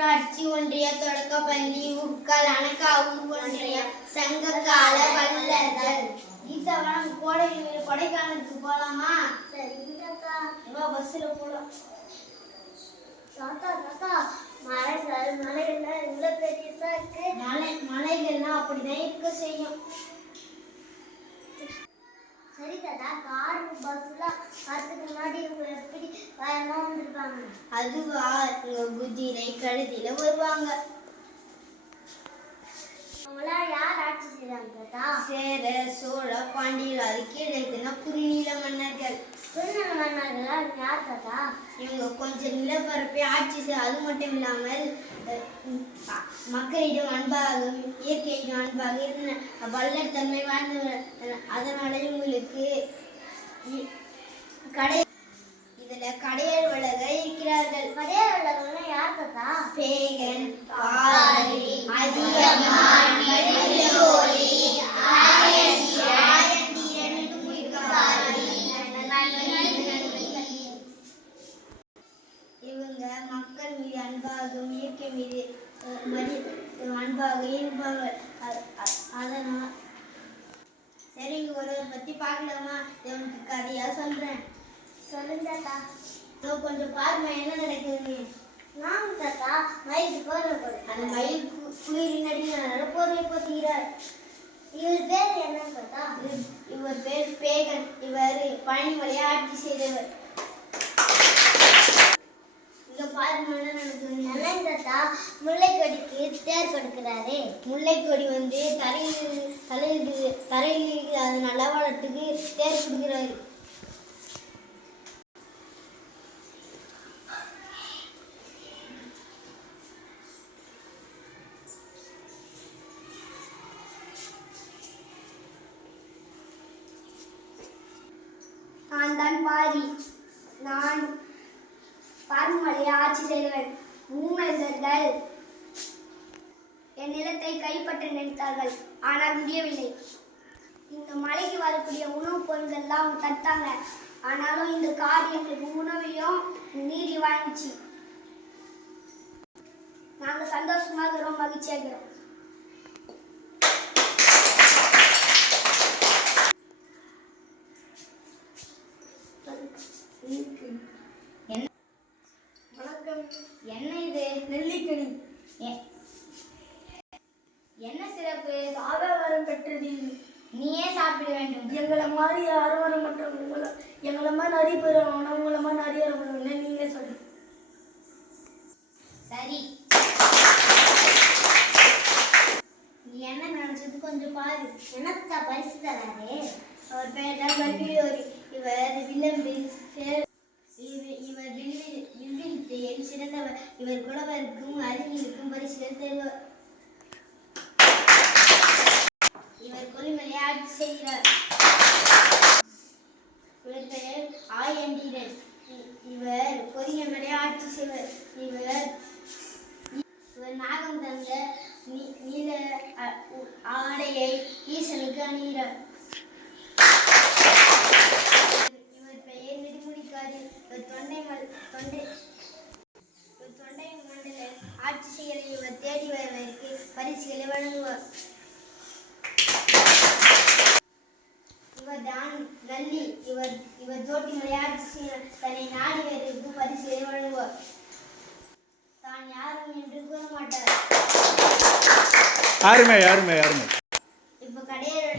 ஊராட்சி ஒன்றிய தொடக்கப்பள்ளி உட்கல் அணக்காவூர் ஒன்றிய சங்க கால வல்லர்கள் கீதாவனம் கோடை கொடைக்கானலுக்கு போலாமா? சரி வா பஸ்ல போலாம். தாத்தா தாத்தா மலைகள் மலைகள்லாம் இவ்வளோ பெருசா இருக்கு. மலை மலைகள்லாம் அப்படிதான் இருக்க செய்யும். தாத்தா கார் பஸ்லாம் வரதுக்கு முன்னாடி இவங்க எப்படி வந்திருப்பாங்க? அதுவா? இங்க குதிரை கழுதியில வருவாங்க. அவங்களாம் யார் ஆட்சி செய்றாங்க தாத்தா? சேர சோழ பாண்டியர் அது கீழே இருக்குன்னா குறுநீல மன்னர்கள். திருநெல் மன்னர்கள்லாம் யார் தாத்தா? இவங்க கொஞ்சம் நிலப்பரப்பை ஆட்சி செய் அது மட்டும் இல்லாமல் மக்களிடம் அன்பாகவும் இயற்கையிடம் அன்பாக இருந்த வல்லர் தன்மை வாழ்ந்தவர் அஹ், அதனால கடை அன்பாக அ- அதனால் சரிங்க ஒருவர் பத்தி பார்க்கலாமா? இவனுக்கு கதையா சொல்றேன். சொல்லுங்க தாத்தா. இதோ கொஞ்சம் பாருங்க என்ன நடக்குதுன்னு. நான் தாத்தா மயிலுக்கு போகிற போது அந்த மயில் குளிரின் அடியில் போர்வை போத்துகிறார் இவர் பேர் என்ன தாத்தா? இவர் பேர் பேகன். இவர் பழனிமலையை ஆட்சி செய்தவர் இங்க பாருங்க என்ன நடக்குதுன்னு என்னங்க தாத்தா முல்லைக்கொடிக்கு தேர் முல்லை கொடி வந்து தரையில் தலையில் தரையில் இருக்குது அது நல்லா வளர்த்துக்கு தேர் கொடுக்கிறாரு. நான் தான் பாரி. நான் பரமலையை ஆட்சி செய்தவன் மூணர்கள் என் நிலத்தை கைப்பற்ற நினைத்தார்கள். ஆனால் முடியவில்லை. இந்த மலைக்கு வரக்கூடிய உணவுப் பொருட்கள்லாம் அவங்க தட்டாங்க. ஆனாலும் இந்த காடு எங்களுக்கு உணவையும் நீதி வாங்கிச்சு. நாங்கள் சந்தோஷமாக இருக்கிறோம் மகிழ்ச்சியாக இருக்கிறோம். என்ன வணக்கம். என்ன இது? நெல்லிக்கனி. சிறப்பு பெற்றது நீயே சாப்பிட வேண்டும். எங்களை மாதிரி யாரும் வர மாட்டாங்க எங்களை மாதிரி நிறைய பேர் உங்களை மாதிரி நிறைய வர மாட்டாங்க நீங்களே சொல்லுங்க சரி. நீ என்ன நினைச்சது கொஞ்சம் பாரு. எனக்கு பரிசு தராரு? அவர் பேர் தான் பல்வியோரி இவர் வில்லம்பில் இவர் வில்லில் செயல் சிறந்தவர். இவர் குலவருக்கும் அறிஞருக்கும் பரிசுகள் தருவார் இவர் கொல்லிமலை ஆட்சி செய்கிறார் இவர் பெயர் ஆயண்டீரன் இவர் பொதிய மலை ஆட்சி செய்வர். இவர் இவர் நாகம் தந்த நீல ஆடையை ஈசனுக்கு அணிகிறார். இவர் பெயர் நெடுமுடிக்காரி இவர் தொண்டை மல் தொண்டை தொண்டை மண்டல ஆட்சி செய்கிற இவர் தேடி வருவதற்கு பரிசுகளை வழங்குவார். இவர் தான் நல்லி இவர் இவர் ஆட்சி செய்ய தன்னை நாடி வருவதற்கு பரிசுகளை வழங்குவார் தான் யாரும் என்று கூற மாட்டார் அருமை அருமை அருமை. இப்போ கடையோட